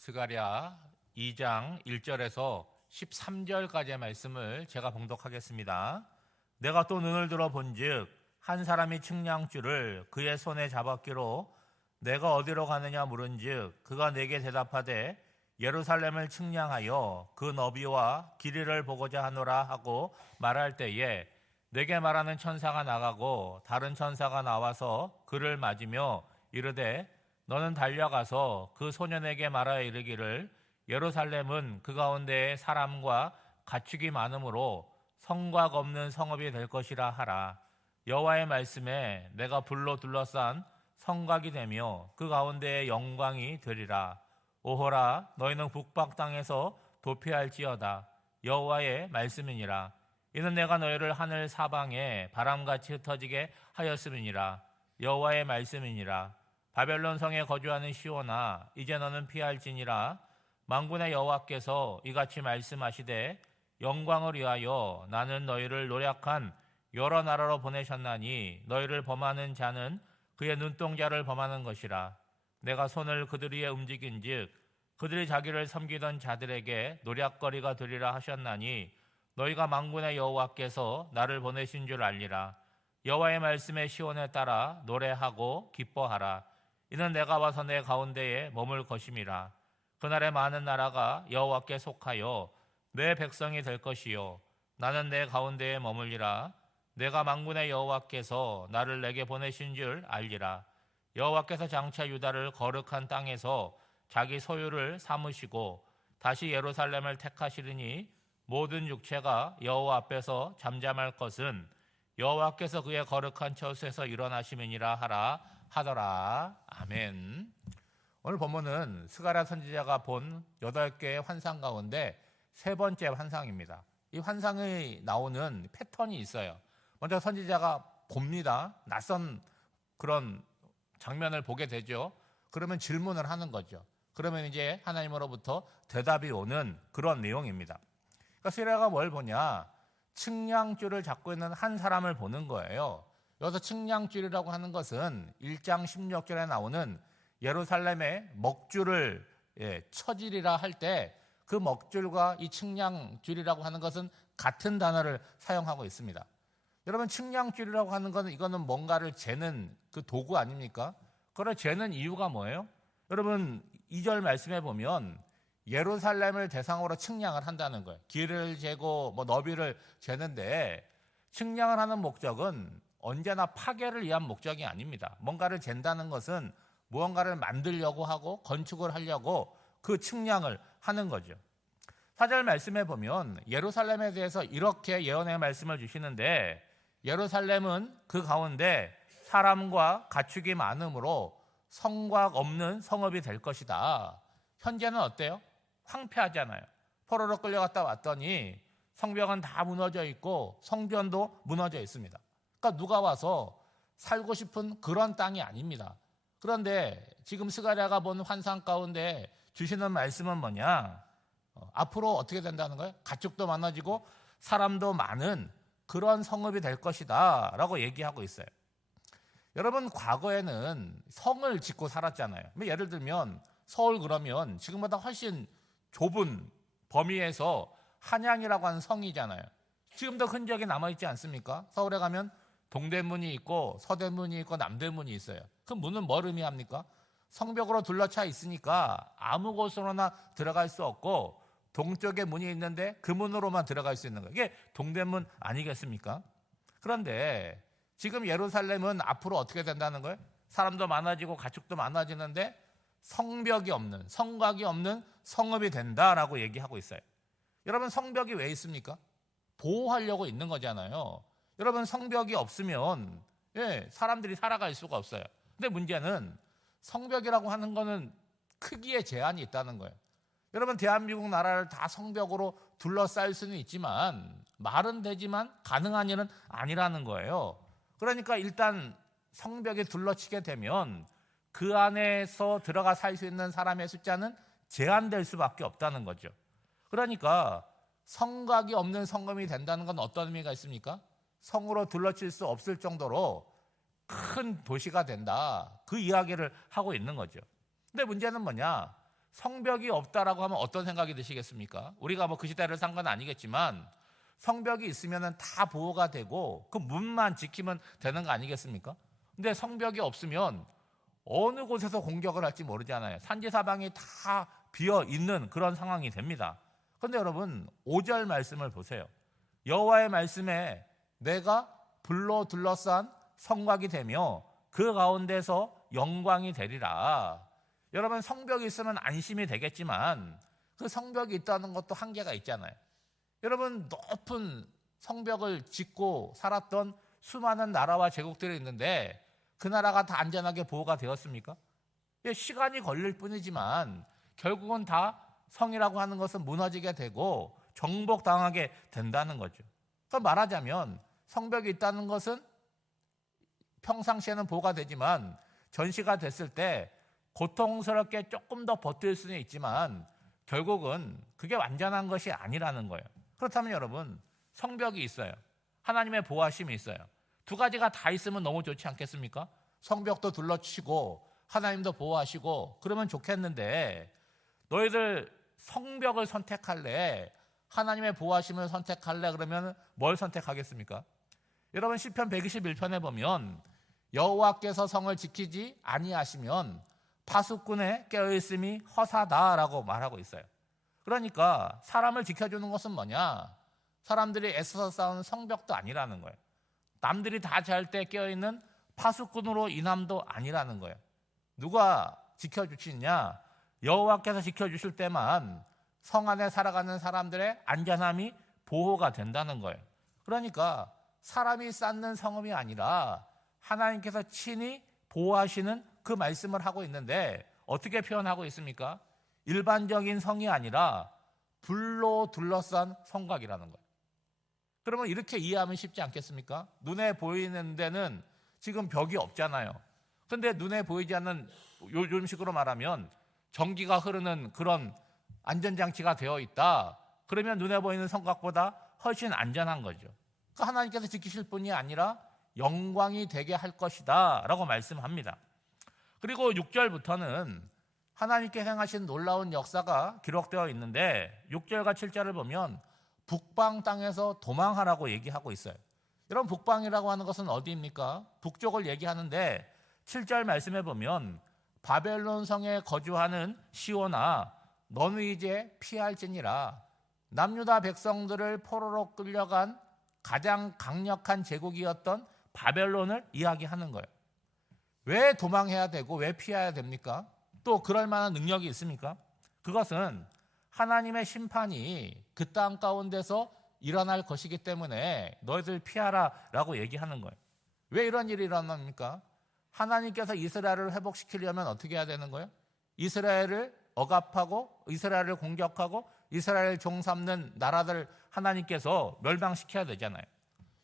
스가랴 2장 1절에서 13절까지의 말씀을 제가 봉독하겠습니다. 내가 또 눈을 들어 본즉 한 사람이 측량줄을 그의 손에 잡았기로 내가 어디로 가느냐 물은즉 그가 내게 대답하되 예루살렘을 측량하여 그 너비와 길이를 보고자 하노라 하고 말할 때에 내게 말하는 천사가 나가고 다른 천사가 나와서 그를 맞으며 이르되 너는 달려가서 그 소년에게 말하여 이르기를 예루살렘은 그 가운데에 사람과 가축이 많으므로 성곽 없는 성읍이 될 것이라 하라. 여호와의 말씀에 내가 불로 둘러싼 성곽이 되며 그 가운데에 영광이 되리라. 오호라 너희는 북방 땅에서 도피할지어다. 여호와의 말씀이니라. 이는 내가 너희를 하늘 사방에 바람같이 흩어지게 하였음이니라. 여호와의 말씀이니라. 바벨론 성에 거주하는 시온아 이제 너는 피할지니라. 만군의 여호와께서 이같이 말씀하시되 영광을 위하여 나는 너희를 노략한 여러 나라로 보내셨나니 너희를 범하는 자는 그의 눈동자를 범하는 것이라. 내가 손을 그들 위에 움직인즉 그들이 자기를 섬기던 자들에게 노략거리가 되리라 하셨나니 너희가 만군의 여호와께서 나를 보내신 줄 알리라. 여호와의 말씀에 시온에 따라 노래하고 기뻐하라. 이는 내가 와서 내 가운데에 머물 것임이라. 그날에 많은 나라가 여호와께 속하여 내 백성이 될 것이요 나는 내 가운데에 머물리라. 내가 만군의 여호와께서 나를 내게 보내신 줄 알리라. 여호와께서 장차 유다를 거룩한 땅에서 자기 소유를 삼으시고 다시 예루살렘을 택하시리니 모든 육체가 여호와 앞에서 잠잠할 것은 여호와께서 그의 거룩한 처소에서 일어나심이니라 하더라. 아멘. 오늘 본문은 스가랴 선지자가 본 8개의 환상 가운데 세 번째 환상입니다. 이 환상에 나오는 패턴이 있어요. 먼저 선지자가 봅니다. 낯선 그런 장면을 보게 되죠. 그러면 질문을 하는 거죠. 그러면 이제 하나님으로부터 대답이 오는 그런 내용입니다. 그러니까 스가랴가 뭘 보냐? 측량줄을 잡고 있는 한 사람을 보는 거예요. 여기서 측량줄이라고 하는 것은 1장 16절에 나오는 예루살렘의 먹줄을 처지리라 할 때 그 먹줄과 이 측량줄이라고 하는 것은 같은 단어를 사용하고 있습니다. 여러분 측량줄이라고 하는 것은 이거는 뭔가를 재는 그 도구 아닙니까? 그걸 재는 이유가 뭐예요? 여러분 2절 말씀해 보면 예루살렘을 대상으로 측량을 한다는 거예요. 길을 재고 너비를 재는데 측량을 하는 목적은 언제나 파괴를 위한 목적이 아닙니다. 뭔가를 잰다는 것은 무언가를 만들려고 하고 건축을 하려고 그 측량을 하는 거죠. 4절 말씀해 보면 예루살렘에 대해서 이렇게 예언의 말씀을 주시는데 예루살렘은 그 가운데 사람과 가축이 많으므로 성곽 없는 성읍이 될 것이다. 현재는 어때요? 황폐하잖아요. 포로로 끌려갔다 왔더니 성벽은 다 무너져 있고 성전도 무너져 있습니다. 그러니까 누가 와서 살고 싶은 그런 땅이 아닙니다. 그런데 지금 스가랴가 본 환상 가운데 주시는 말씀은 뭐냐? 앞으로 어떻게 된다는 거예요? 가축도 많아지고 사람도 많은 그런 성읍이 될 것이다 라고 얘기하고 있어요. 여러분 과거에는 성을 짓고 살았잖아요. 예를 들면 서울 그러면 지금보다 훨씬 좁은 범위에서 한양이라고 하는 성이잖아요. 지금도 흔적이 남아있지 않습니까? 서울에 가면 동대문이 있고 서대문이 있고 남대문이 있어요. 그 문은 뭘 의미합니까? 성벽으로 둘러차 있으니까 아무 곳으로나 들어갈 수 없고 동쪽에 문이 있는데 그 문으로만 들어갈 수 있는 거예요. 이게 동대문 아니겠습니까? 그런데 지금 예루살렘은 앞으로 어떻게 된다는 거예요? 사람도 많아지고 가축도 많아지는데 성벽이 없는, 성곽이 없는 성읍이 된다라고 얘기하고 있어요. 여러분 성벽이 왜 있습니까? 보호하려고 있는 거잖아요. 여러분 성벽이 없으면 사람들이 살아갈 수가 없어요. 근데 문제는 성벽이라고 하는 거는 크기에 제한이 있다는 거예요. 여러분 대한민국 나라를 다 성벽으로 둘러싸일 수는 있지만 말은 되지만 가능한 일은 아니라는 거예요. 그러니까 일단 성벽에 둘러치게 되면 그 안에서 들어가 살 수 있는 사람의 숫자는 제한될 수밖에 없다는 거죠. 그러니까 성곽이 없는 성읍이 된다는 건 어떤 의미가 있습니까? 성으로 둘러칠 수 없을 정도로 큰 도시가 된다. 그 이야기를 하고 있는 거죠. 근데 문제는 뭐냐? 성벽이 없다라고 하면 어떤 생각이 드시겠습니까? 우리가 뭐 그 시대를 산 건 아니겠지만 성벽이 있으면 다 보호가 되고 그 문만 지키면 되는 거 아니겠습니까? 근데 성벽이 없으면 어느 곳에서 공격을 할지 모르잖아요. 산지사방이 다 비어 있는 그런 상황이 됩니다. 그런데 여러분 5절 말씀을 보세요. 여호와의 말씀에 내가 불로 둘러싼 성곽이 되며 그 가운데서 영광이 되리라. 여러분 성벽이 있으면 안심이 되겠지만 그 성벽이 있다는 것도 한계가 있잖아요. 여러분 높은 성벽을 짓고 살았던 수많은 나라와 제국들이 있는데 그 나라가 다 안전하게 보호가 되었습니까? 시간이 걸릴 뿐이지만 결국은 다 성이라고 하는 것은 무너지게 되고 정복당하게 된다는 거죠. 그러니까 말하자면 성벽이 있다는 것은 평상시에는 보호가 되지만 전시가 됐을 때 고통스럽게 조금 더 버틸 수는 있지만 결국은 그게 완전한 것이 아니라는 거예요. 그렇다면 여러분 성벽이 있어요. 하나님의 보호하심이 있어요. 두 가지가 다 있으면 너무 좋지 않겠습니까? 성벽도 둘러치고 하나님도 보호하시고 그러면 좋겠는데 너희들 성벽을 선택할래? 하나님의 보호하심을 선택할래? 그러면 뭘 선택하겠습니까? 여러분 시편 121편에 보면 여호와께서 성을 지키지 아니하시면 파수꾼의 깨어있음이 허사다라고 말하고 있어요. 그러니까 사람을 지켜주는 것은 뭐냐? 사람들이 애써서 쌓은 성벽도 아니라는 거예요. 남들이 다 잘 때 깨어있는 파수꾼으로 인함도 아니라는 거예요. 누가 지켜주시냐? 여호와께서 지켜주실 때만 성 안에 살아가는 사람들의 안전함이 보호가 된다는 거예요. 그러니까 사람이 쌓는 성읍이 아니라 하나님께서 친히 보호하시는 그 말씀을 하고 있는데 어떻게 표현하고 있습니까? 일반적인 성이 아니라 불로 둘러싼 성곽이라는 거예요. 그러면 이렇게 이해하면 쉽지 않겠습니까? 눈에 보이는 데는 지금 벽이 없잖아요. 그런데 눈에 보이지 않는 요즘식으로 말하면 전기가 흐르는 그런 안전장치가 되어 있다. 그러면 눈에 보이는 성곽보다 훨씬 안전한 거죠. 그러니까 하나님께서 지키실 뿐이 아니라 영광이 되게 할 것이다 라고 말씀합니다. 그리고 6절부터는 하나님께 행하신 놀라운 역사가 기록되어 있는데 6절과 7절을 보면 북방 땅에서 도망하라고 얘기하고 있어요. 여러분 북방이라고 하는 것은 어디입니까? 북쪽을 얘기하는데 7절 말씀에 보면 바벨론 성에 거주하는 시온아 너는 이제 피할지니라. 남유다 백성들을 포로로 끌려간 가장 강력한 제국이었던 바벨론을 이야기하는 거예요. 왜 도망해야 되고 왜 피해야 됩니까? 또 그럴 만한 능력이 있습니까? 그것은 하나님의 심판이 그 땅 가운데서 일어날 것이기 때문에 너희들 피하라 라고 얘기하는 거예요. 왜 이런 일이 일어납니까? 하나님께서 이스라엘을 회복시키려면 어떻게 해야 되는 거예요? 이스라엘을 억압하고 이스라엘을 공격하고 이스라엘 종삼는 나라들 하나님께서 멸망시켜야 되잖아요.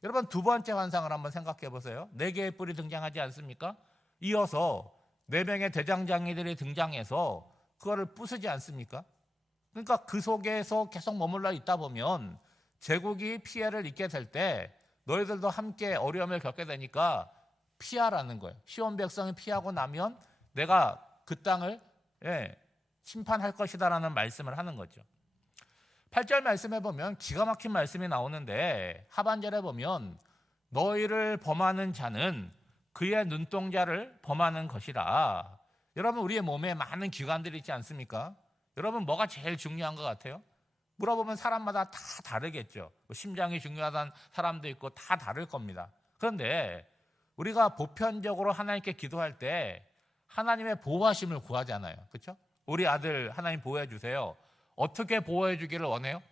여러분 두 번째 환상을 한번 생각해 보세요. 4개의 뿔이 등장하지 않습니까? 이어서 4명의 대장장이들이 등장해서 그거를 부수지 않습니까? 그러니까 그 속에서 계속 머물러 있다 보면 제국이 피해를 입게 될 때 너희들도 함께 어려움을 겪게 되니까 피하라는 거예요. 시온 백성이 피하고 나면 내가 그 땅을 심판할 것이다라는 말씀을 하는 거죠. 8절 말씀에 보면 기가 막힌 말씀이 나오는데 하반절에 보면 너희를 범하는 자는 그의 눈동자를 범하는 것이라. 여러분 우리의 몸에 많은 기관들이 있지 않습니까? 여러분 뭐가 제일 중요한 것 같아요? 물어보면 사람마다 다 다르겠죠. 심장이 중요하다는 사람도 있고 다 다를 겁니다. 그런데 우리가 보편적으로 하나님께 기도할 때 하나님의 보호하심을 구하잖아요. 그렇죠? 우리 아들 하나님 보호해 주세요. 어떻게 보호해 주기를 원해요?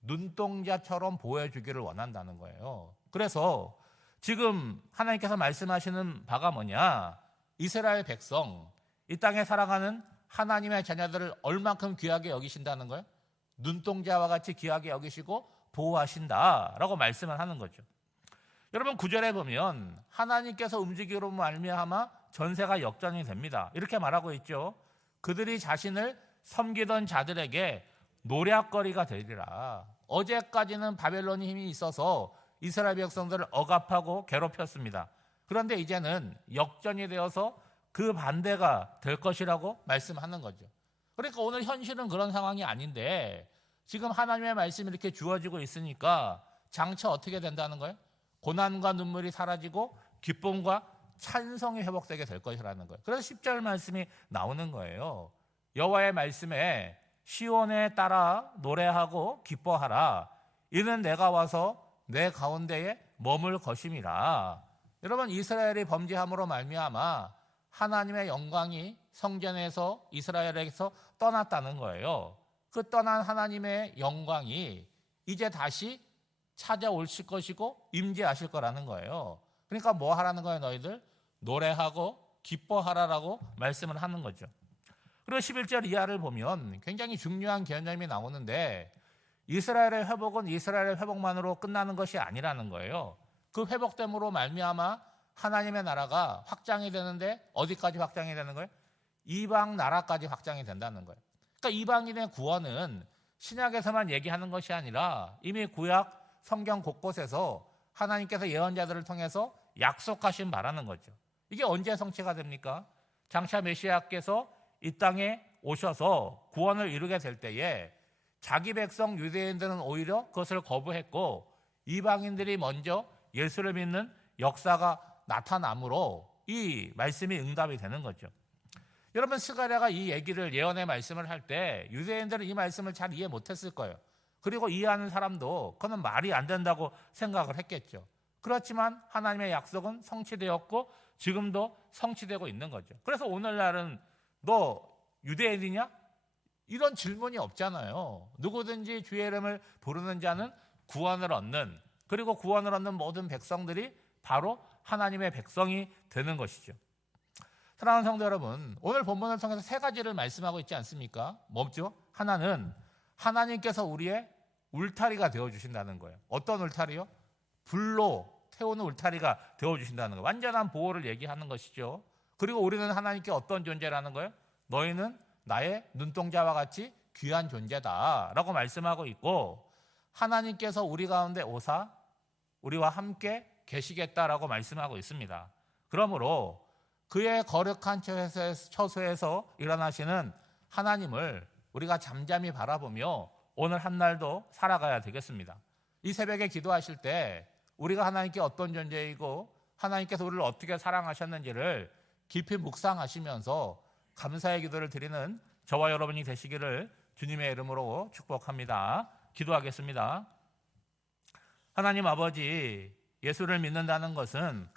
눈동자처럼 보호해 주기를 원한다는 거예요. 그래서 지금 하나님께서 말씀하시는 바가 뭐냐? 이스라엘 백성, 이 땅에 살아가는 하나님의 자녀들을 얼만큼 귀하게 여기신다는 거예요? 눈동자와 같이 귀하게 여기시고 보호하신다라고 말씀을 하는 거죠. 여러분 9절에 보면 하나님께서 움직이로 말미암아 전세가 역전이 됩니다. 이렇게 말하고 있죠. 그들이 자신을 섬기던 자들에게 노략거리가 되리라. 어제까지는 바벨론이 힘이 있어서 이스라엘 백성들을 억압하고 괴롭혔습니다. 그런데 이제는 역전이 되어서 그 반대가 될 것이라고 말씀하는 거죠. 그러니까 오늘 현실은 그런 상황이 아닌데 지금 하나님의 말씀이 이렇게 주어지고 있으니까 장차 어떻게 된다는 거예요? 고난과 눈물이 사라지고 기쁨과 찬성이 회복되게 될 것이라는 거예요. 그래서 10절 말씀이 나오는 거예요. 여호와의 말씀에 시온에 따라 노래하고 기뻐하라. 이는 내가 와서 내 가운데에 머물 것임이라. 여러분, 이스라엘이 범죄함으로 말미암아 하나님의 영광이 성전에서 이스라엘에게서 떠났다는 거예요. 그 떠난 하나님의 영광이 이제 다시 찾아오실 것이고 임재하실 거라는 거예요. 그러니까 뭐 하라는 거예요? 너희들 노래하고 기뻐하라라고 말씀을 하는 거죠. 그리고 11절 이하를 보면 굉장히 중요한 개념이 나오는데 이스라엘의 회복은 이스라엘의 회복만으로 끝나는 것이 아니라는 거예요. 그 회복됨으로 말미암아 하나님의 나라가 확장이 되는데 어디까지 확장이 되는 거예요? 이방 나라까지 확장이 된다는 거예요. 그러니까 이방인의 구원은 신약에서만 얘기하는 것이 아니라 이미 구약 성경 곳곳에서 하나님께서 예언자들을 통해서 약속하신 바라는 거죠. 이게 언제 성취가 됩니까? 장차 메시아께서 이 땅에 오셔서 구원을 이루게 될 때에 자기 백성 유대인들은 오히려 그것을 거부했고 이방인들이 먼저 예수를 믿는 역사가 나타나므로 이 말씀이 응답이 되는 거죠. 여러분, 스가랴가 이 얘기를 예언의 말씀을 할 때 유대인들은 이 말씀을 잘 이해 못했을 거예요. 그리고 이해하는 사람도 그건 말이 안 된다고 생각을 했겠죠. 그렇지만 하나님의 약속은 성취되었고 지금도 성취되고 있는 거죠. 그래서 오늘날은 너 유대인이냐? 이런 질문이 없잖아요. 누구든지 주의 이름을 부르는 자는 구원을 얻는, 그리고 구원을 얻는 모든 백성들이 바로 하나님의 백성이 되는 것이죠. 사랑하는 성도 여러분, 오늘 본문을 통해서 세 가지를 말씀하고 있지 않습니까? 뭐죠? 하나는 하나님께서 우리의 울타리가 되어주신다는 거예요. 어떤 울타리요? 불로 태우는 울타리가 되어주신다는 거예요. 완전한 보호를 얘기하는 것이죠. 그리고 우리는 하나님께 어떤 존재라는 거예요? 너희는 나의 눈동자와 같이 귀한 존재다 라고 말씀하고 있고, 하나님께서 우리 가운데 오사 우리와 함께 계시겠다라고 말씀하고 있습니다. 그러므로 그의 거룩한 처소에서 일어나시는 하나님을 우리가 잠잠히 바라보며 오늘 한 날도 살아가야 되겠습니다. 이 새벽에 기도하실 때 우리가 하나님께 어떤 존재이고 하나님께서 우리를 어떻게 사랑하셨는지를 깊이 묵상하시면서 감사의 기도를 드리는 저와 여러분이 되시기를 주님의 이름으로 축복합니다. 기도하겠습니다. 하나님 아버지, 예수를 믿는다는 것은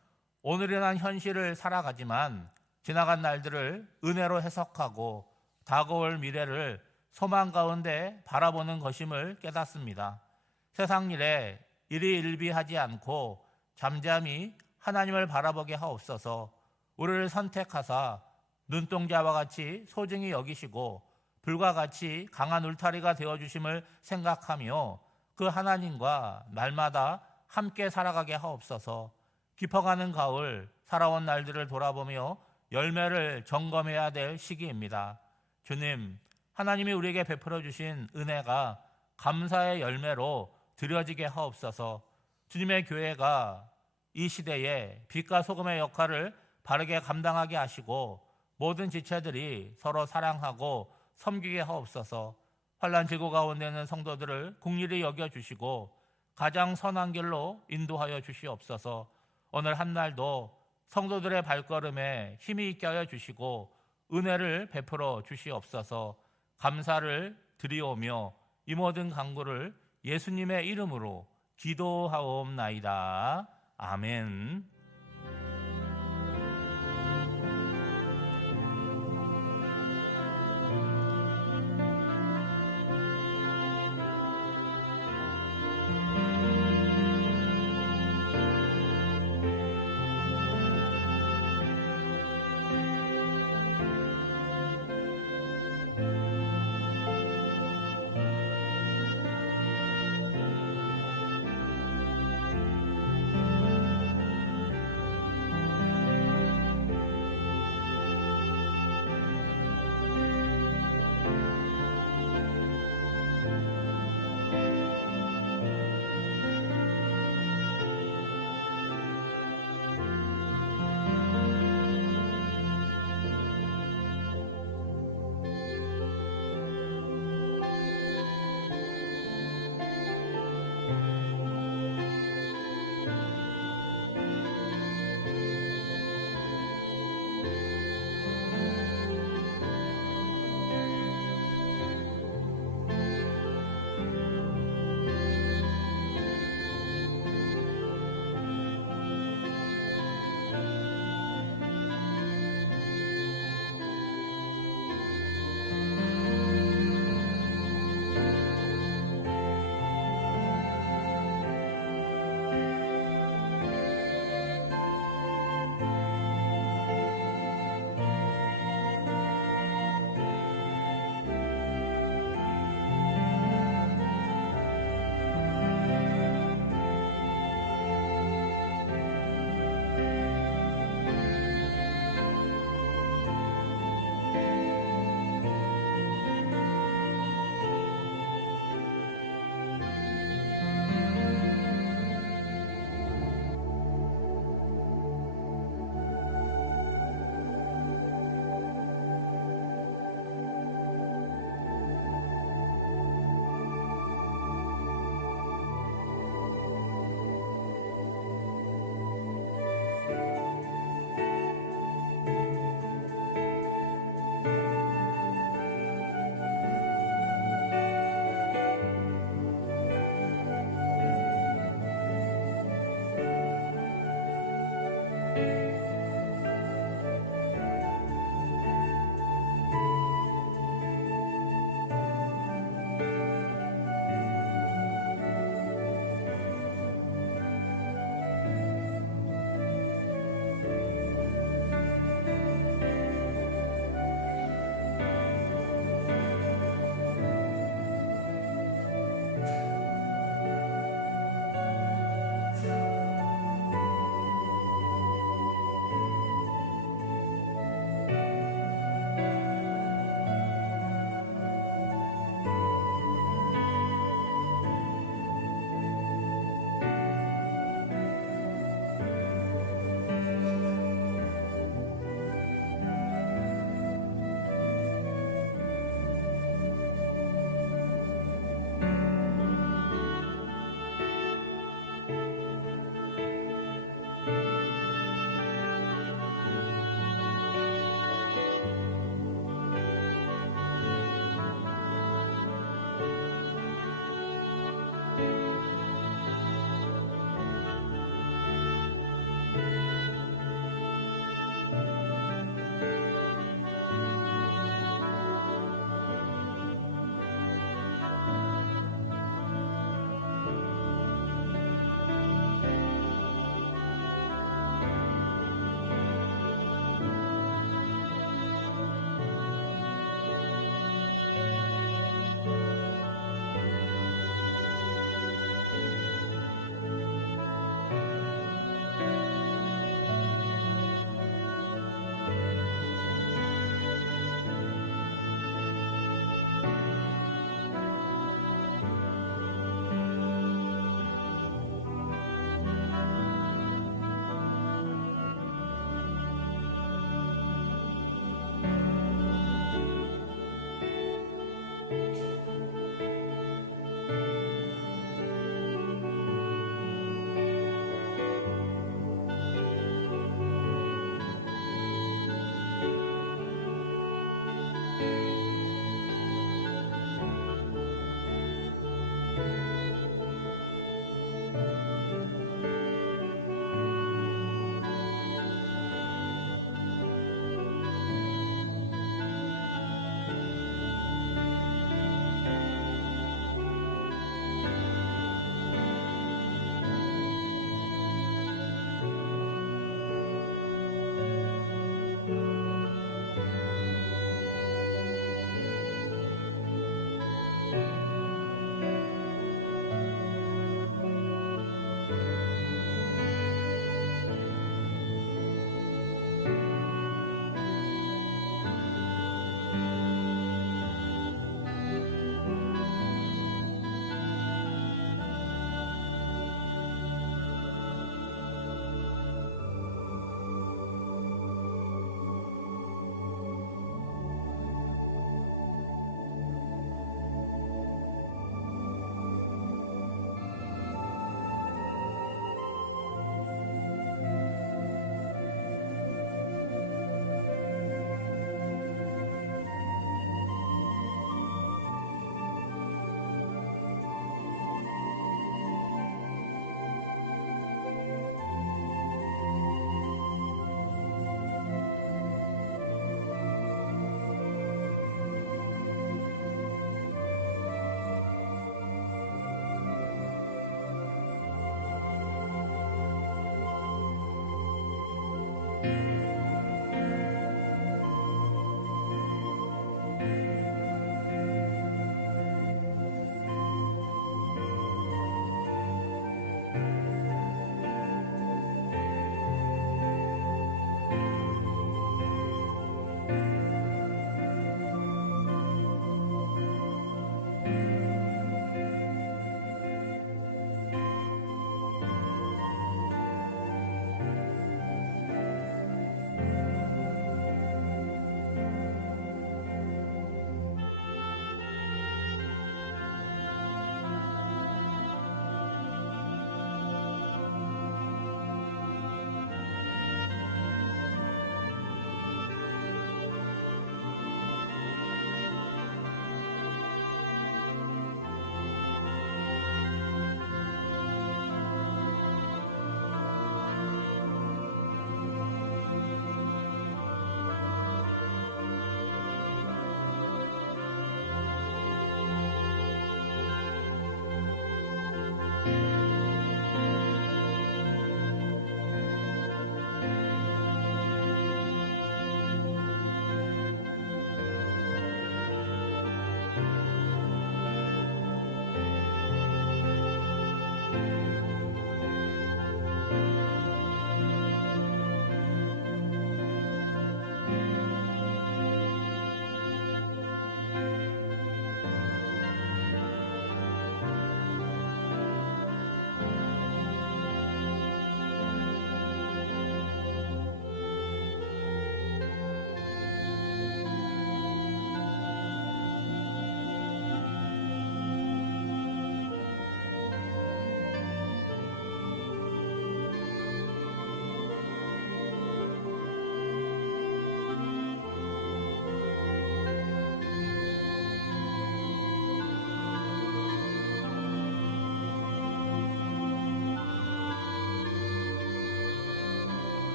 오늘이란 현실을 살아가지만 지나간 날들을 은혜로 해석하고 다가올 미래를 소망 가운데 바라보는 것임을 깨닫습니다. 세상 일에 일희일비하지 않고 잠잠히 하나님을 바라보게 하옵소서. 우리를 선택하사 눈동자와 같이 소중히 여기시고 불과 같이 강한 울타리가 되어주심을 생각하며 그 하나님과 날마다 함께 살아가게 하옵소서. 깊어가는 가을 살아온 날들을 돌아보며 열매를 점검해야 될 시기입니다. 주님, 하나님이 우리에게 베풀어 주신 은혜가 감사의 열매로 드려지게 하옵소서. 주님의 교회가 이 시대에 빛과 소금의 역할을 바르게 감당하게 하시고 모든 지체들이 서로 사랑하고 섬기게 하옵소서. 환난 지구 가운데 있는 성도들을 긍휼히 여겨주시고 가장 선한 길로 인도하여 주시옵소서. 오늘 한 날도 성도들의 발걸음에 힘이 있게 하여 주시고 은혜를 베풀어 주시옵소서. 감사를 드리오며 이 모든 간구를 예수님의 이름으로 기도하옵나이다. 아멘.